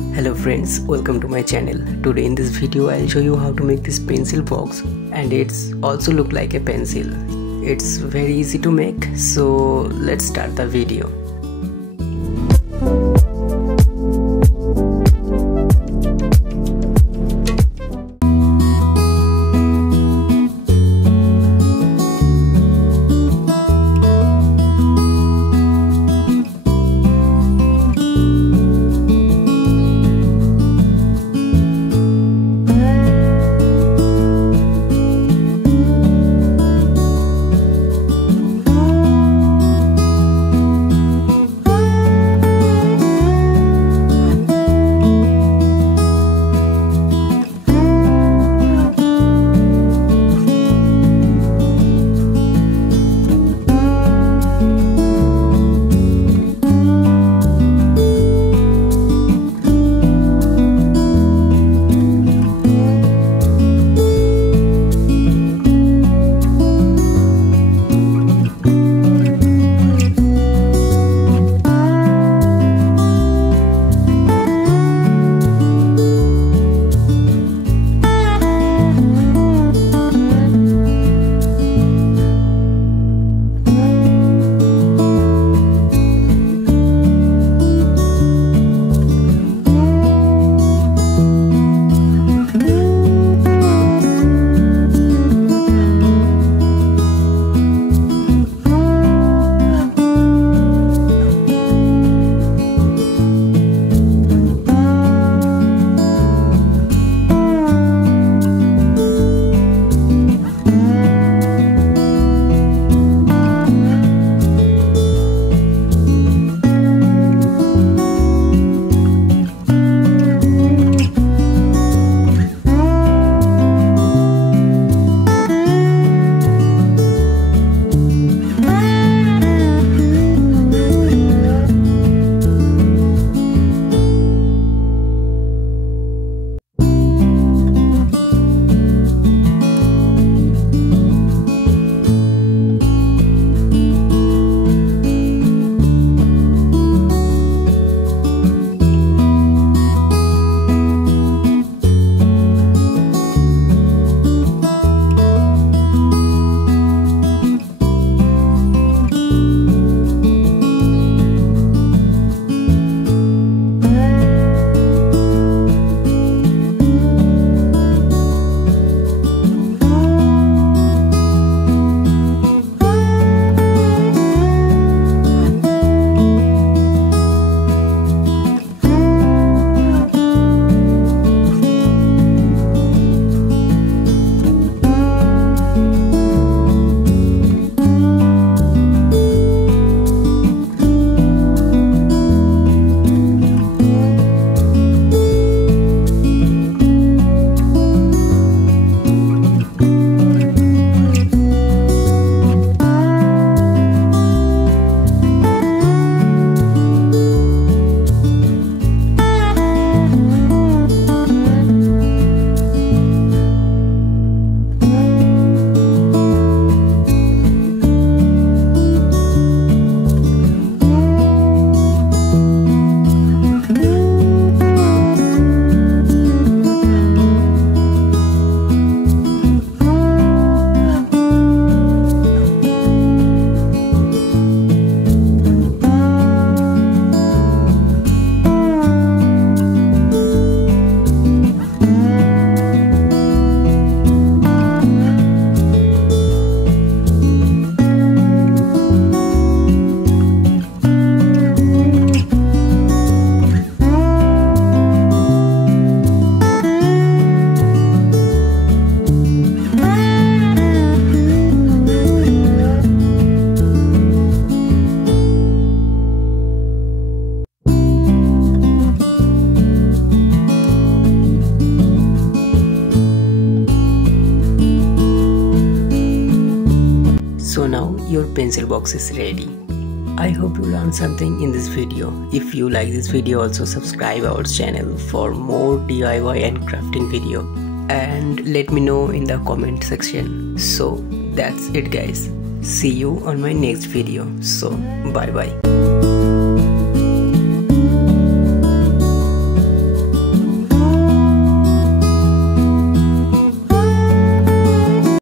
Hello friends, welcome to my channel. Today in this video I'll show you how to make this pencil box, and it's also look like a pencil. It's very easy to make, so let's start the video. So now your pencil box is ready. I hope you learned something in this video. If you like this video, also subscribe our channel for more DIY and crafting video, and let me know in the comment section. So that's it guys. See you on my next video. So bye bye.